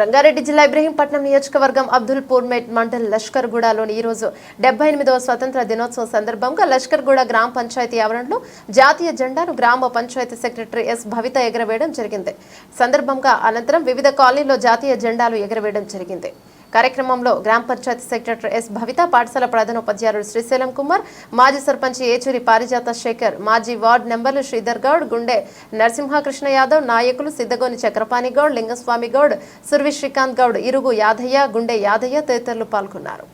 రంగారెడ్డి జిల్లా ఇబ్రహీంపట్నం నియోజకవర్గం అబ్దుల్పూర్ మెట్ మండల్ లష్కర్గూడలోని ఈరోజు 78వ స్వతంత్ర దినోత్సవం సందర్భంగా లష్కర్గూడ గ్రామ పంచాయతీ ఆవరణలో జాతీయ జెండాను గ్రామ పంచాయతీ సెక్రటరీ ఎస్ భవిత ఎగరవేయడం జరిగింది. సందర్భంగా అనంతరం వివిధ కాలనీల్లో జాతీయ జెండాలు ఎగరవేయడం జరిగింది. కార్యక్రమంలో గ్రామ పంచాయతీ సెక్రటరీ ఎస్ భవిత, పాఠశాల ప్రధానోపాధ్యాయుడు శ్రీశైలం కుమార్, మాజీ సర్పంచ్ ఏచూరి పారిజాత శేఖర్, మాజీ వార్డు నెంబర్లు శ్రీధర్ గౌడ్, గుండె నరసింహకృష్ణ యాదవ్, నాయకులు సిద్ధగోని చక్రపాణి గౌడ్, లింగస్వామి గౌడ్, సుర్వి శ్రీకాంత్ గౌడ్, ఇరుగు యాదయ్య, గుండె యాదయ్య తదితరులు పాల్గొన్నారు.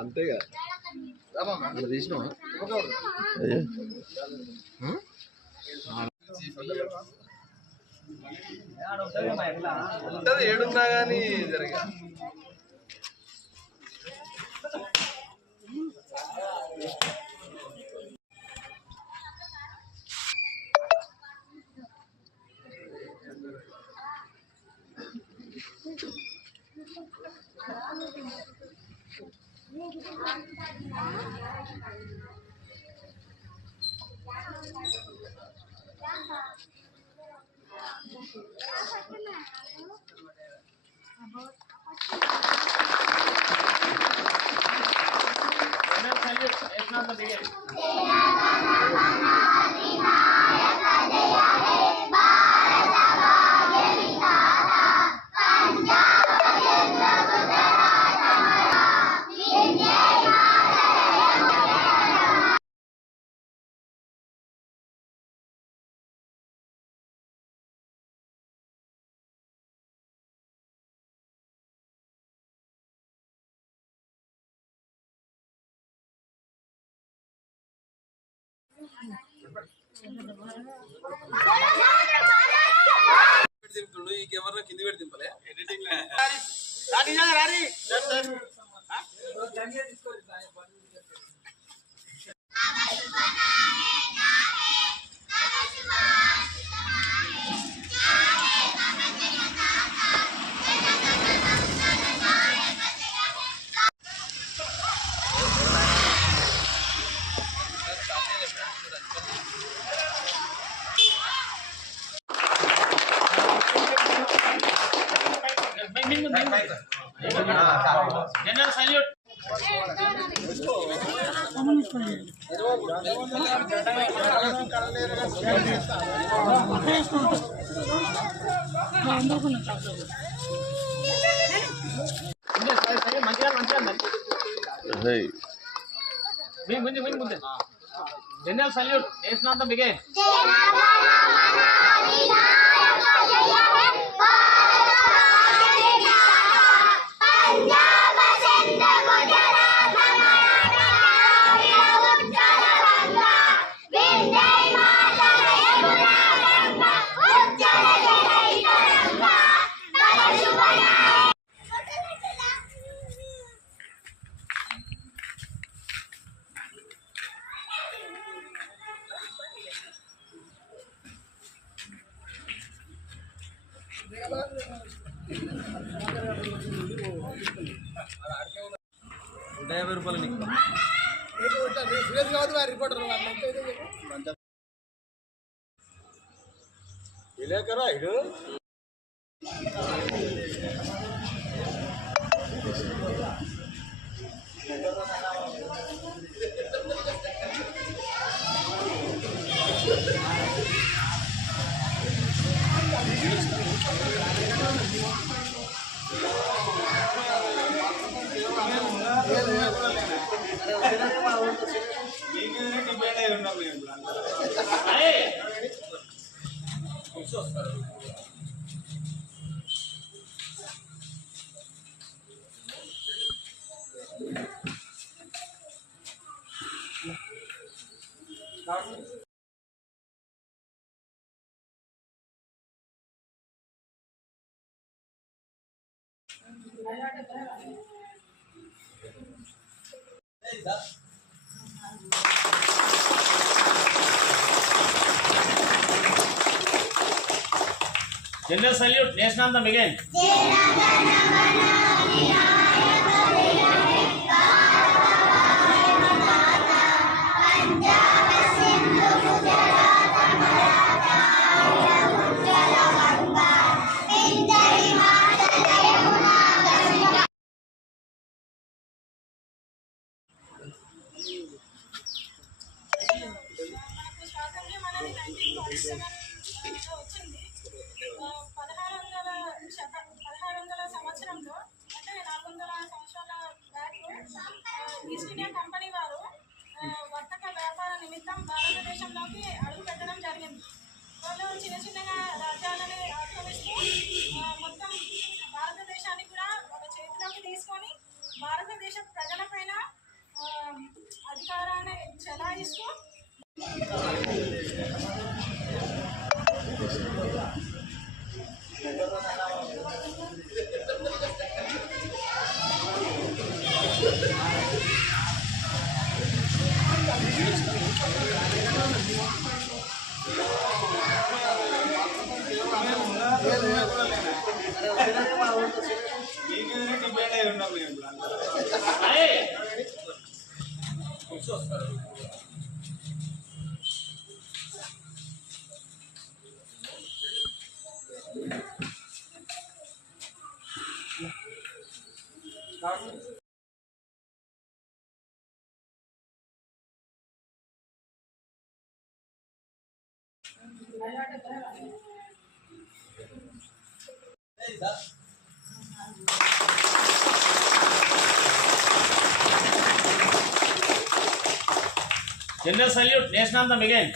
అంతేగా తీసినావా ఏడున్నా కానీ జరిగా తింటుండు ఈ కెమెరా కింది పెట్టి దింపలే editing general salute general salute देशनाथ बिगे రూపాయలు General salute, national anthem begin. మనకు స్వాతంత్ర్యం అనేది 1947 లో వచ్చింది. 1600 సంవత్సరంలో అంటే 400 సంవత్సరాల బ్యాక్ ఈస్ట్ ఇండియా కంపెనీ వారు వర్తక వ్యాపార నిమిత్తం భారతదేశంలోకి అడుగు పెట్టడం జరిగింది. వాళ్ళు చిన్న చిన్నగా రాజ్యాలని ఆక్రమిస్తూ మొత్తం భారతదేశాన్ని కూడా వాళ్ళ చేతిలోకి తీసుకొని భారతదేశ ప్రజలపైన అధికారాన్ని చెలాయిస్తూ General salute, national anthem begin.